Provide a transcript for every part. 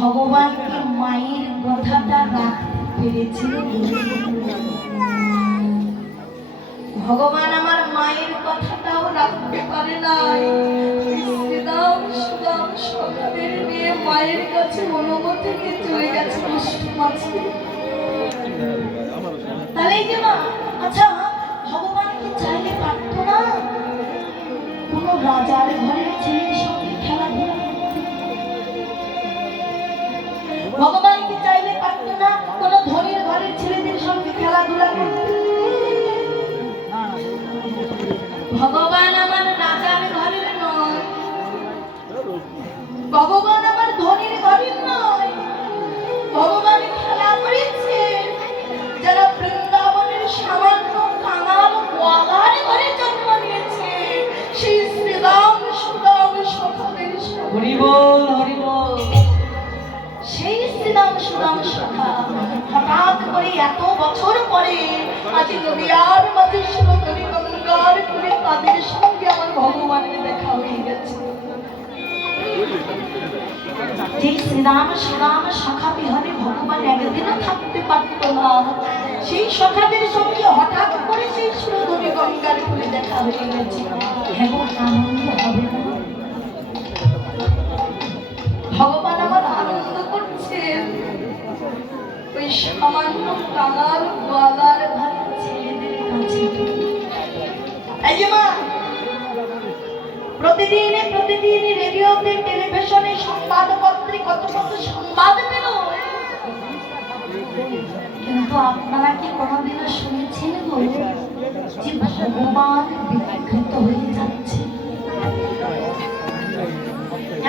ভগবান কি মায়ের কথাটা রাখতে পেরেছিল? ভগবান আমার মায়ের কথাটাও রাখতে পারে নাই। শ্রীরাম সুদাম সকালের মেয়ে মায়ের কাছে অনুমতি থেকে চলে গেছে কষ্ট মাঝে। তাহলে এই যে মা, আচ্ছা ভগবান কি চাইলে পারতো না কোন রাজার ঘরের ছেলের সঙ্গে খেলাধুলা? ভগবান কি চাইলে পারতো না কোন ধনীর ঘরের ছেলেদের সঙ্গে খেলাধুলা করতে? ভগবান আমার রাজার ঘরের নয়, ভগবান আমার ধনীর ঘরের নয়। ভগবান খেলা করেছে যারা বৃন্দাবনের সামান্য কাঙাল গোয়ালার ঘরে জন্ম নিয়েছে, সেই শ্রীরাম সুদাম সখাদের হরি বল হরি বল। সেই শ্রীরাম সুদাম সখা হঠাৎ করে এত বছর পরে আজ নদিয়ার মাঝে সুরতরী গঙ্গার করে তাদের সঙ্গে আমার ভগবানের দেখা হয়ে গেছে। যে শ্রীরাম সুদাম সখা বিহারে ভগবান একদিনও থাকতে পারত না, সেই সখাদের সঙ্গে হঠাৎ করে সেই সুরতরী গঙ্গার করে দেখা হয়ে গেছে। এমন আনন্দ হবে না? ভগবান আমার আনন্দ করছেন ওই সামান্য কাঙাল গোয়ালার ঘরের ছেলেদের কাছে। এই যে মা, প্রতিদিন রেডিওতে টেলিভিশনে সংবাদপত্রে কত কত সংবাদ পেল, কিন্তু আপনারা কি কোনোদিনও শুনেছেন গো যে ভগবান বিকৃত হয়ে যাচ্ছে?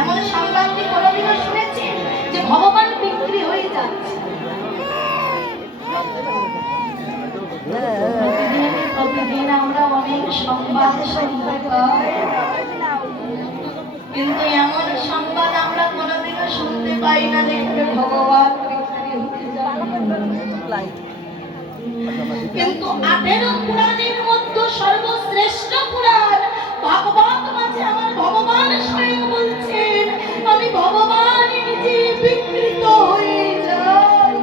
এমন সংবাদ কি কোনোদিনও শুনেছেন যে ভগবান বিক্রি হয়ে যাচ্ছে? প্রতিদিন আমরা অনেক সংবাদ শুনতে পাই, কিন্তু এমন সংবাদ আমরা কোনোদিনও শুনতে পাই না যে ভগবান বিক্রি হয়ে যাচ্ছে। কিন্তু 18 পুরাণের মধ্যে সর্বশ্রেষ্ঠ পুরাণ ভাগবত মাঝে আমার ভগবান স্বয়ং বলছেন, আমি ভগবান নিজে বিকৃত হয়ে যাই।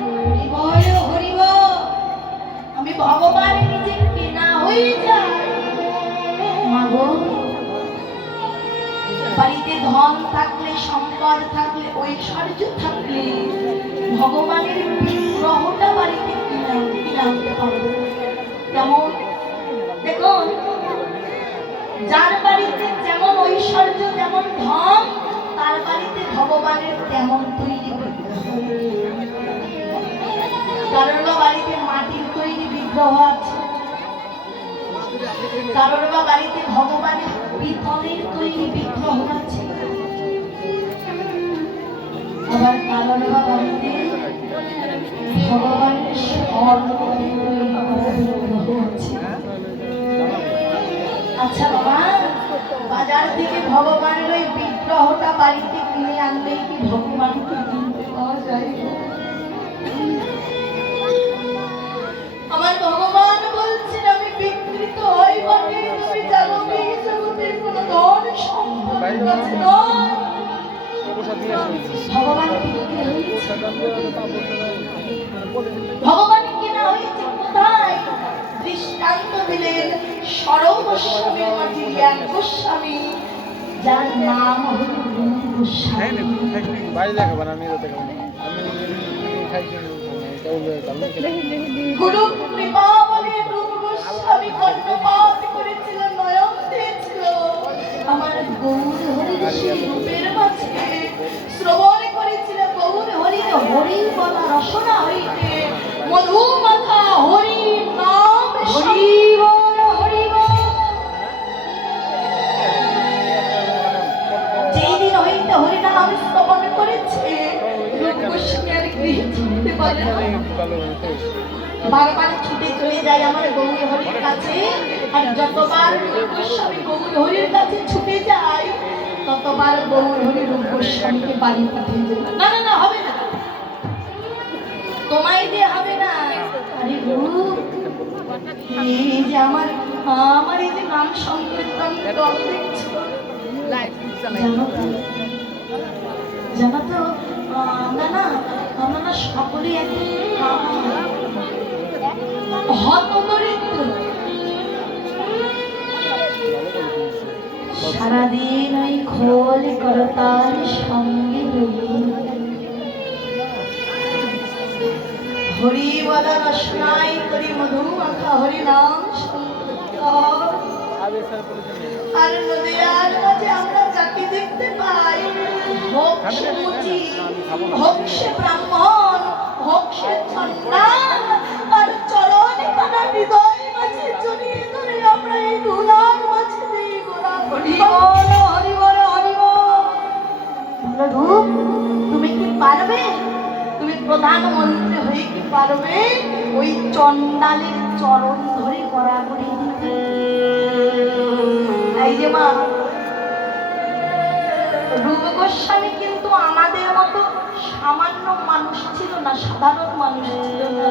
হরি বল, আমি ভগবান নিজে কেনা হয়ে যাই। মাগো, বাড়িতে ধন থাকলে, সম্পদ থাকলে, ঐশ্বর্য থাকলে ভগবানের বিগ্রহটা বাড়িতে কিনে আনতে পারবে। যেমন দেখুন, যার বাড়িতে যেমন ঐশ্বর্য, যেমন ধন, তার বাড়িতে ভগবানের তেমন তৈরি বিগ্রহ। কারোর বাড়িতে মাটির তৈরি বিগ্রহ আছে, কারোর বাড়িতে ভগবানের পিতলের তৈরি বিগ্রহ আছে, আবার কারোর বাড়িতে ভগবানের স্বর্ণ বিগ্রহ আছে। আচ্ছা বাবা, বাজার থেকে ভগবানের ওই বিগ্রহটা বাড়িতে কিনে আনলেই কি ভগবানকে কিনতে পাওয়া যায়? আমার ভগবান বলছেন, আমি বিকৃত হই বটে, তুমি জানো এই জগতের কোনো ধন সম্পদ আছে নয়। ভগবান বিক্রি হয়েছে, ভগবান কিনা হয়েছে কোথায়? দৃষ্টান্ত দিলেন সরব গোস্বামীর মাঝে জ্ঞান গোস্বামী, যার নাম হল গোস্বামী। গুরু কৃপা বলে রূপ গোস্বামী কর্ণপাত করেছিল, নয়ন দিয়েছিল আমার গৌর হরির সেই রূপের মাঝে। শ্রবণ করেছিল গৌর হরির হরি বলা রসনা হইতে মধু মাথা হরি নাম হরি বল হরি বল। যেই দিন হইতে হরি নাম শ্রবণ করেছে, রূপ গোস্বামী আর গৃহে ছুটতে পারে না, বারবার ছুটে চলে যায় আমার গৌর হরির কাছে। আর যতবার রূপ গোস্বামী গৌর হরির কাছে ছুটে যায়, ততবার গৌর হরি রূপ গোস্বামীকে বাড়ি পাঠিয়ে দেয়। না না না, হবে না, তোমায় দিয়ে হবে না। আরে রূপ, এই যে আমার এই যে নাম সংকীর্তন দল দেখছো, জানো তো আমরা সকলে এক হতদরিদ্র, সারাদিন ওই খোল করতাল সঙ্গে হরি বলা রসনাই করি মধু মাখা হরি নাম আর নদীর মাঝে আমরা যাকে দেখতে পাই, হোক সে মুচি, হোক সে ব্রাহ্মণ, হোক সে সন্ন্যাস, আর চরণে কানা হৃদয় মাঝে জড়িয়ে ধরে আমরা এই ধুলার মাঝে দিয়ে গোড়া হরি বল হরি বল হরি বল। তুমি কি পারবে? তুমি প্রধানমন্ত্রী হয়ে কি পারবে ওই চন্ডালের চরণ ধরে গড়াগড়ি দিতে? এই যে মা, রূপ গোস্বামী কিন্তু আমাদের মতো সামান্য মানুষ ছিল না, সাধারণ মানুষ ছিল না,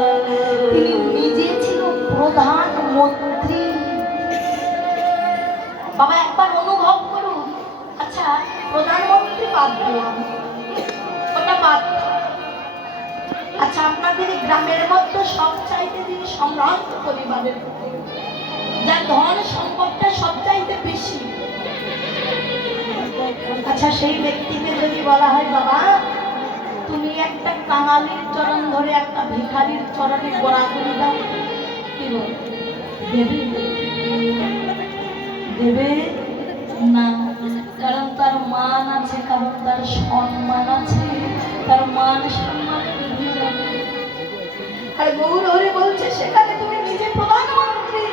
তিনি নিজে ছিল প্রধানমন্ত্রী। বাবা একবার অনুভব করুন। আচ্ছা, প্রধানমন্ত্রী বাদ দিলাম, ওটা বাদ। আচ্ছা, আপনাদের গ্রামের মধ্যে সবচাইতে যিনি সম্ভ্রান্ত পরিবারের, যার ধন সম্পদটা সবচাইতে বেশি, আচ্ছা সেই ব্যক্তিকে যদি বলা হয় বাবা তুমি একটা কাঙালির চরণ ধরে একটা ভিখারির চরণে গোড়াগুড়ি দাও, কি বল? দেবে? দেবে না, কারণ তার মান আছে, কারণ তার সম্মান আছে, তার মান সম্মান। আর গৌর হরি বলছে সেখানে তুমি নিজে প্রধানমন্ত্রী,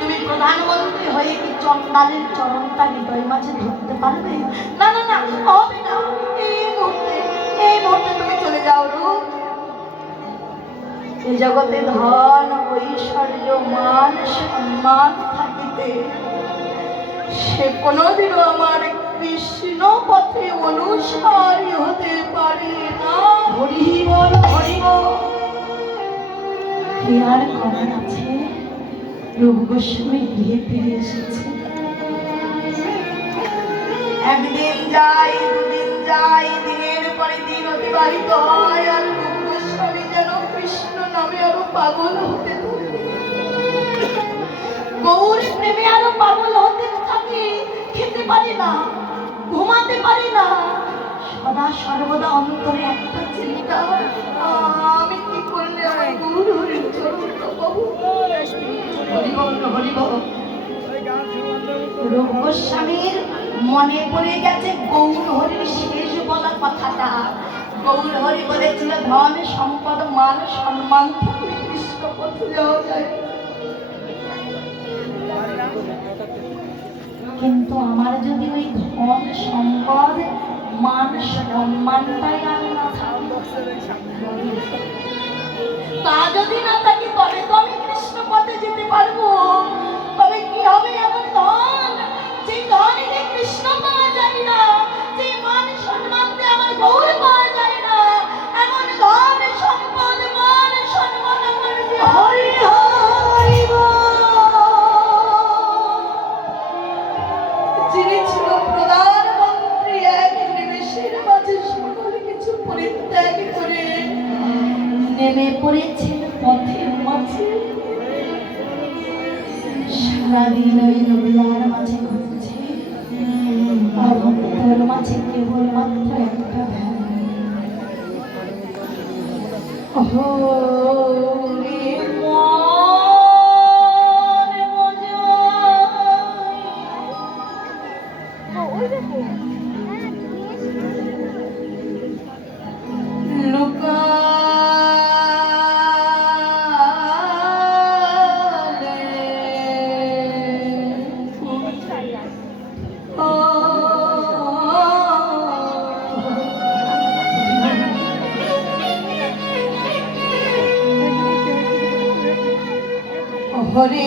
তুমি প্রধানমন্ত্রী হয়ে কি চন্ডালের চরণটা হৃদয় মাঝে ধরতে পারবে? না না না, হবে না। এই মুহূর্তে তুমি চলে যাও রূপ। এই জগতে ধন ঐশ্বর্য মান সম্মান থাকিতে সে কোনোদিনও আমার কৃষ্ণ পথে অনুসারী হতে পারে না। হরি বল হরি বল। আর খবর আছে রূপ গোস্বামী গৃহে ফিরে এসেছে। একদিন যাই, দুদিন যাই, দিনের পরে দিন অতিবাহিত হয়, আর রূপ গোস্বামী যেন কৃষ্ণ নামে আরো পাগল হতে থাকে, গৌর প্রেমে আরো পাগল হতে থাকে। খেতে পারি না, ঘুমাতে পারি না, সদা সর্বদা অন্তরে একটা চিন্তা, আমি কি করলে আমার গৌর হরির চরণটা পাবো? হরি বল হরি বল। রূপ গোস্বামীর মনে পড়ে গেছে গৌর হরির শেষ বলা কথাটা। গৌর হরি বলেছিল ধন সম্পদ মান সম্মান থাকলে কৃষ্ণ পথে যাওয়া যায়, কিন্তু আমার যদি ওই ধন সম্পদ মান সম্মানটাই আর না থাকে, তা যদি না থাকি তবে তো আমি কৃষ্ণ পথে যেতে পারবো। তবে কি হবে এমন ধন, যে ধনে কৃষ্ণ পাওয়া যায় না, যে মান সম্মান দিয়ে আমার গৌর পাওয়া যায় না, এমন ধন সম্পদ মান সম্মান আমার হরি হরি যিনি ছিল প্রধানমন্ত্রী, এক নিমেষের মাঝে সকল কিছু পরিত্যাগ করে নেমে পড়েছে পথের মাঝে। সারাদিন ওই নদীর মাঝে ঘুরছে, আর ভক্তের মাঝে কেবলমাত্র একটা ধ্যান, হরি